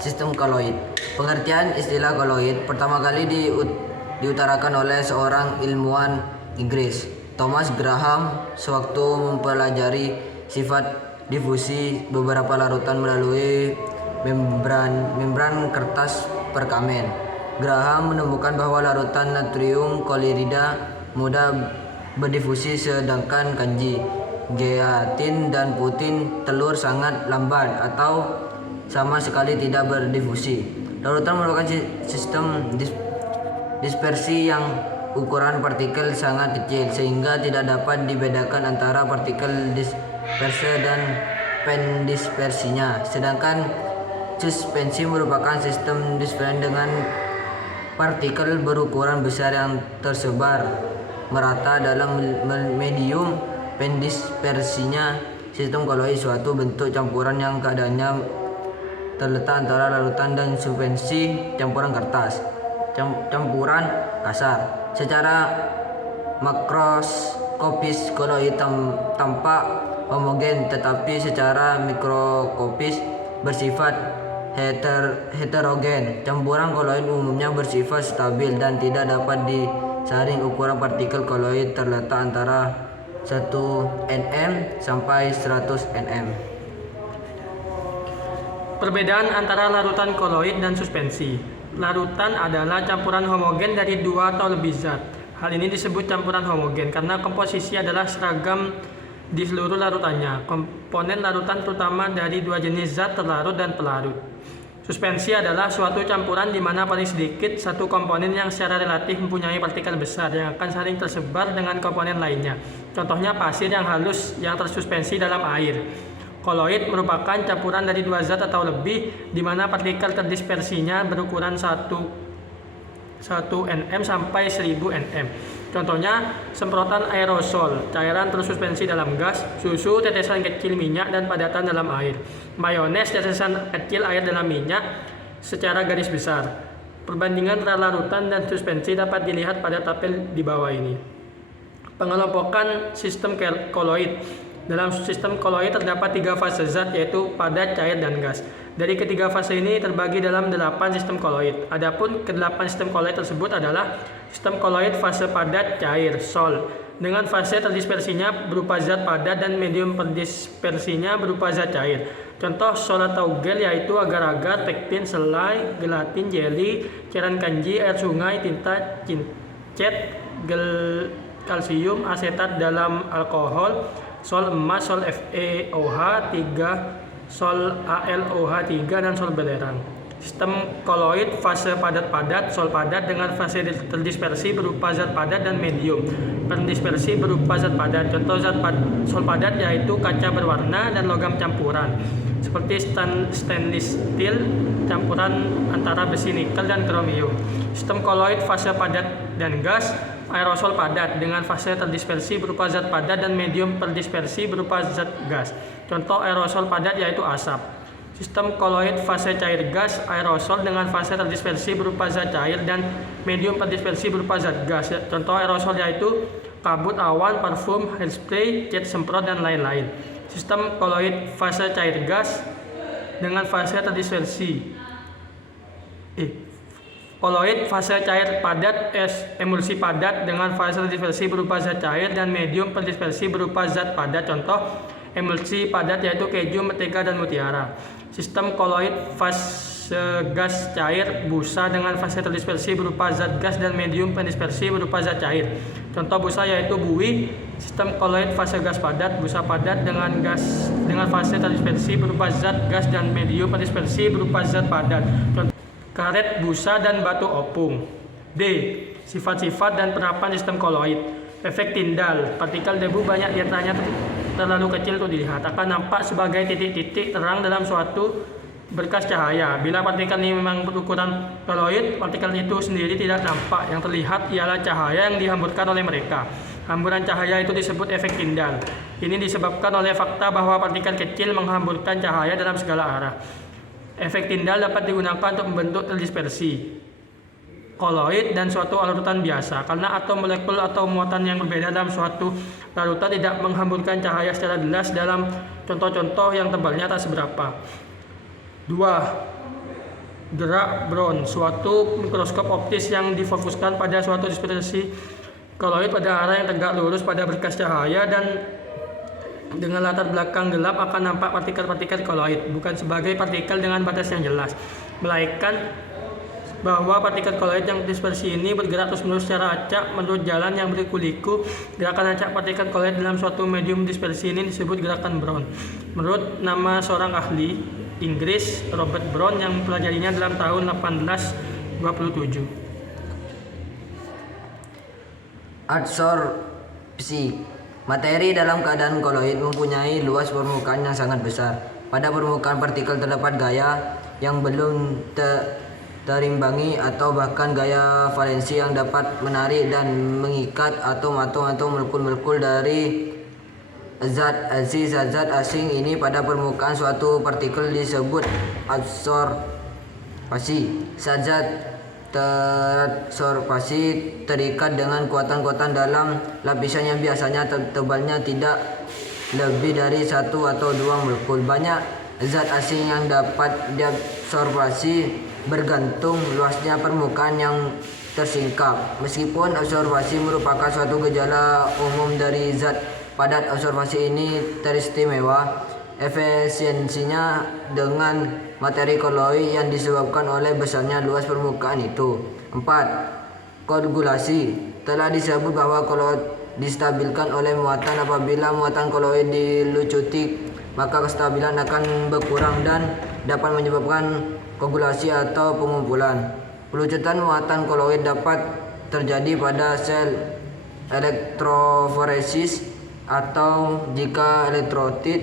Sistem koloid. Pengertian istilah koloid pertama kali diutarakan oleh seorang ilmuwan Inggris, Thomas Graham, sewaktu mempelajari sifat difusi beberapa larutan melalui membran kertas perkamen. Graham menemukan bahwa larutan natrium klorida mudah berdifusi sedangkan kanji, geatin, dan putin telur sangat lambat atau sama sekali tidak berdifusi. Larutan merupakan sistem dispersi yang ukuran partikel sangat kecil sehingga tidak dapat dibedakan antara partikel disperse dan pendispersinya. Sedangkan suspensi merupakan sistem dispersi dengan partikel berukuran besar yang tersebar merata dalam medium pendispersinya. Sistem koloid suatu bentuk campuran yang keadaannya terletak antara larutan dan suspensi campuran kertas, campuran kasar. Secara makroskopis koloid tampak homogen, tetapi secara mikroskopis bersifat heterogen. Campuran koloid umumnya bersifat stabil dan tidak dapat disaring. Ukuran partikel koloid terletak antara 1 nm sampai 100 nm. Perbedaan antara larutan koloid dan suspensi. Larutan adalah campuran homogen dari dua atau lebih zat. Hal ini disebut campuran homogen karena komposisi adalah seragam di seluruh larutannya. Komponen larutan terutama dari dua jenis zat, terlarut dan pelarut. Suspensi adalah suatu campuran di mana paling sedikit satu komponen yang secara relatif mempunyai partikel besar yang akan saling tersebar dengan komponen lainnya. Contohnya pasir yang halus yang tersuspensi dalam air. Koloid merupakan campuran dari dua zat atau lebih di mana partikel terdispersinya berukuran 1 nm sampai 1000 nm. Contohnya semprotan aerosol, cairan tersuspensi dalam gas, susu, tetesan kecil minyak dan padatan dalam air, mayones, tetesan kecil air dalam minyak secara garis besar. Perbandingan antara larutan dan suspensi dapat dilihat pada tabel di bawah ini. Pengelompokan sistem koloid. Dalam sistem koloid terdapat 3 fase zat, yaitu padat, cair, dan gas. Dari ketiga fase ini terbagi dalam 8 sistem koloid. Adapun ke-8 sistem koloid tersebut adalah sistem koloid fase padat cair (sol) dengan fase terdispersinya berupa zat padat dan medium pendispersinya berupa zat cair. Contoh sol atau gel yaitu agar-agar, pektin, selai, gelatin, jeli, cairan kanji, air sungai, tinta, cincet, gel kalsium, asetat dalam alkohol, sol emas, sol FeOH 3, sol AlOH 3, dan sol belerang. Sistem koloid fase padat-padat, sol padat dengan fase terdispersi berupa zat padat dan medium pendispersi berupa zat padat. Contoh sol padat yaitu kaca berwarna dan logam campuran seperti stainless steel campuran antara besi nikel dan kromium. Sistem koloid fase padat dan gas, aerosol padat dengan fase terdispersi berupa zat padat dan medium pendispersi berupa zat gas. Contoh aerosol padat yaitu asap. Sistem koloid fase cair gas, aerosol dengan fase terdispersi berupa zat cair dan medium pendispersi berupa zat gas. Contoh aerosol yaitu kabut, awan, parfum, hairspray, cat semprot, dan lain-lain. Sistem koloid fase cair gas dengan fase terdispersi. Koloid fase cair padat, emulsi padat dengan fase terdispersi berupa zat cair dan medium pendispersi berupa zat padat. Contoh emulsi padat yaitu keju, mentega, dan mutiara. Sistem koloid fase gas cair, busa dengan fase terdispersi berupa zat gas dan medium pendispersi berupa zat cair. Contoh busa yaitu buih. Sistem koloid fase gas padat, busa padat dengan fase terdispersi berupa zat gas dan medium pendispersi berupa zat padat. Contoh karet, busa, dan batu opung. D. Sifat-sifat dan penerapan sistem koloid. Efek Tyndall. Partikel debu banyak di antaranya terlalu kecil untuk dilihat, akan nampak sebagai titik-titik terang dalam suatu berkas cahaya. Bila partikel ini memang berukuran koloid, partikel itu sendiri tidak nampak. Yang terlihat ialah cahaya yang dihamburkan oleh mereka. Hamburan cahaya itu disebut efek Tyndall. Ini disebabkan oleh fakta bahwa partikel kecil menghamburkan cahaya dalam segala arah. Efek Tyndall dapat digunakan untuk membentuk terdispersi koloid dan suatu larutan biasa, karena atom, molekul, atau muatan yang berbeda dalam suatu larutan tidak menghamburkan cahaya secara jelas dalam contoh-contoh yang tebalnya tak seberapa. 2. gerak Brown, suatu mikroskop optis yang difokuskan pada suatu dispersi koloid pada arah yang tegak lurus pada berkas cahaya dan dengan latar belakang gelap akan nampak partikel-partikel koloid, bukan sebagai partikel dengan batas yang jelas, melainkan bahwa partikel koloid yang dispersi ini bergerak terus-menerus secara acak menurut jalan yang berliku-liku. Gerakan acak partikel koloid dalam suatu medium dispersi ini disebut gerakan Brown. Menurut nama seorang ahli Inggris, Robert Brown, yang mempelajarinya dalam tahun 1827. Adsorpsi. Materi dalam keadaan koloid mempunyai luas permukaan yang sangat besar. Pada permukaan partikel terdapat gaya yang belum terimbangi atau bahkan gaya valensi yang dapat menarik dan mengikat atom-atom atau molekul-molekul dari zat asing ini pada permukaan suatu partikel disebut adsorpsi. Zat teradsorpsi terikat dengan kuatan-kuatan dalam lapisan yang biasanya tebalnya tidak lebih dari 1 atau 2 molekul. Banyak zat asing yang dapat diabsorpsi bergantung luasnya permukaan yang tersingkap. Meskipun absorpsi merupakan suatu gejala umum dari zat padat, absorpsi ini teristimewa efisiensinya dengan materi koloid yang disebabkan oleh besarnya luas permukaan itu. 4. Koagulasi. Telah disebut bahwa koloid distabilkan oleh muatan. Apabila muatan koloid dilucuti, maka kestabilan akan berkurang dan dapat menyebabkan koagulasi atau pengumpulan. Pelucutan muatan koloid dapat terjadi pada sel elektroforesis atau jika elektrolit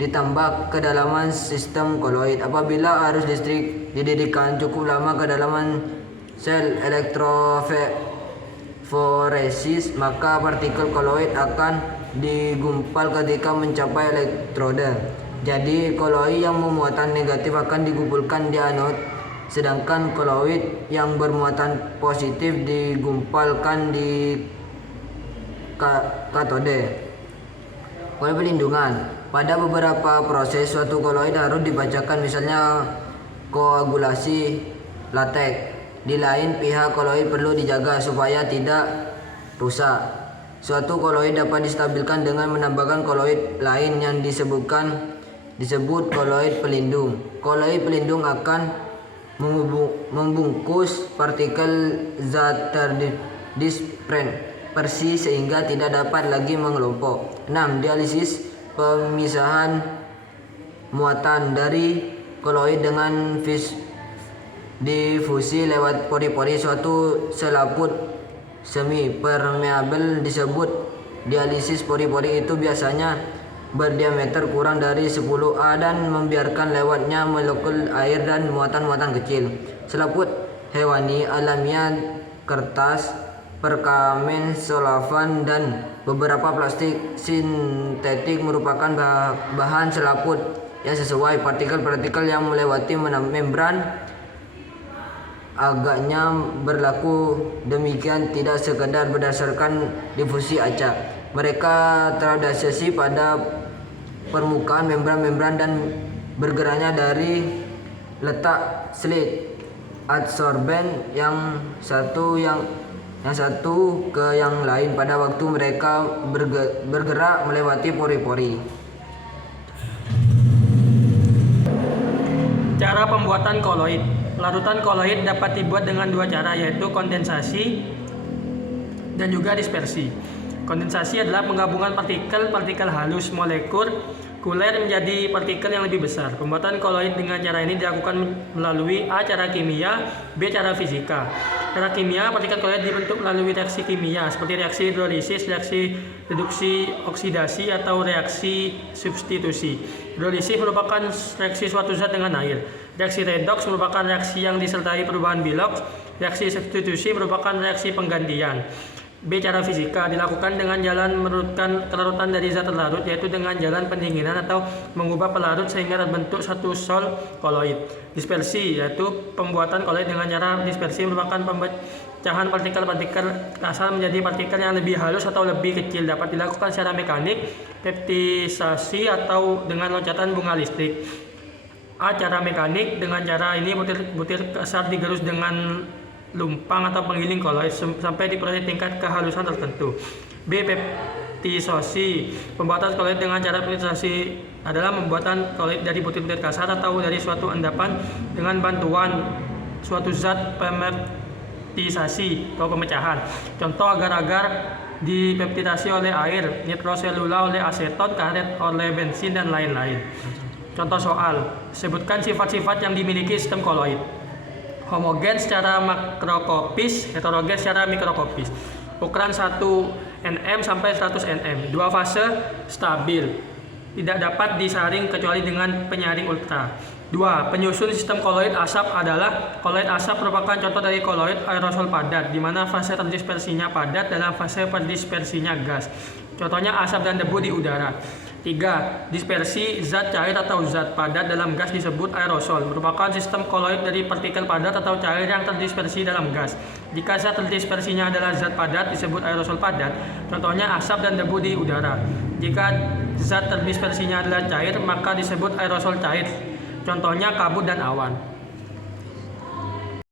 ditambah kedalaman sistem koloid. Apabila arus listrik didirikan cukup lama ke dalaman sel elektroforesis, maka partikel koloid akan digumpal ketika mencapai elektrode. Jadi koloid yang bermuatan negatif akan digumpulkan di anode, sedangkan koloid yang bermuatan positif digumpalkan di katode. Oleh pelindungan, pada beberapa proses suatu koloid harus dibacakan, misalnya koagulasi latex. Di lain pihak, koloid perlu dijaga supaya tidak rusak. Suatu koloid dapat distabilkan dengan menambahkan koloid lain yang disebut koloid pelindung. Koloid pelindung akan membungkus partikel zat terdispersi sehingga tidak dapat lagi mengelompok. 6. Dialisis. Pemisahan muatan dari koloid dengan difusi lewat pori-pori suatu selaput semi permeabel disebut dialisis. Pori-pori itu biasanya berdiameter kurang dari 10 A dan membiarkan lewatnya molekul air dan muatan-muatan kecil. Selaput hewani alamiah, kertas, perkamen, selofan, dan beberapa plastik sintetik merupakan bahan selaput yang sesuai. Partikel-partikel yang melewati membran agaknya berlaku demikian tidak sekedar berdasarkan difusi acak. Mereka teradiasi pada permukaan membran-membran dan bergeraknya dari letak slit adsorben yang satu ke yang lain pada waktu mereka bergerak melewati pori-pori. Cara pembuatan koloid. Larutan koloid dapat dibuat dengan dua cara, yaitu kondensasi dan juga dispersi. Kondensasi adalah penggabungan partikel halus molekuler menjadi partikel yang lebih besar. Pembuatan koloid dengan cara ini dilakukan melalui A. Cara kimia, B. Cara fisika. Cara kimia, partikel koloid dibentuk melalui reaksi kimia seperti reaksi hidrolisis, reaksi reduksi oksidasi, atau reaksi substitusi. Hidrolisis merupakan reaksi suatu zat dengan air. Reaksi redoks merupakan reaksi yang disertai perubahan biloks. Reaksi substitusi merupakan reaksi penggantian. B. Cara fisika dilakukan dengan jalan merurutkan kelarutan dari zat terlarut, yaitu dengan jalan pendinginan atau mengubah pelarut sehingga terbentuk satu sol koloid. Dispersi, yaitu pembuatan koloid dengan cara dispersi merupakan pemecahan partikel-partikel kasar menjadi partikel yang lebih halus atau lebih kecil. Dapat dilakukan secara mekanik, peptisasi, atau dengan loncatan bunga listrik. A. Cara mekanik. Dengan cara ini butir kasar digerus dengan lumpang atau penggiling koloid sampai diproses tingkat kehalusan tertentu. B. Peptisasi. Pembuatan koloid dengan cara peptisasi adalah pembuatan koloid dari butir-butir kasar atau dari suatu endapan dengan bantuan suatu zat peptisasi atau pemecahan. Contoh agar-agar dipeptidasi oleh air, nitroselula oleh aseton, karet oleh bensin, dan lain-lain. Contoh soal, sebutkan sifat-sifat yang dimiliki sistem koloid. Homogen secara makroskopis, heterogen secara mikroskopis. Ukuran 1 nm sampai 100 nm. Dua fase stabil. Tidak dapat disaring kecuali dengan penyaring ultra. 2. Penyusun sistem koloid asap adalah koloid asap merupakan contoh dari koloid aerosol padat, di mana fase terdispersinya padat dalam fase perdispersinya gas. Contohnya asap dan debu di udara. 3. Dispersi zat cair atau zat padat dalam gas disebut aerosol, merupakan sistem koloid dari partikel padat atau cair yang terdispersi dalam gas. Jika zat terdispersinya adalah zat padat disebut aerosol padat, contohnya asap dan debu di udara. Jika zat terdispersinya adalah cair, maka disebut aerosol cair, contohnya kabut dan awan.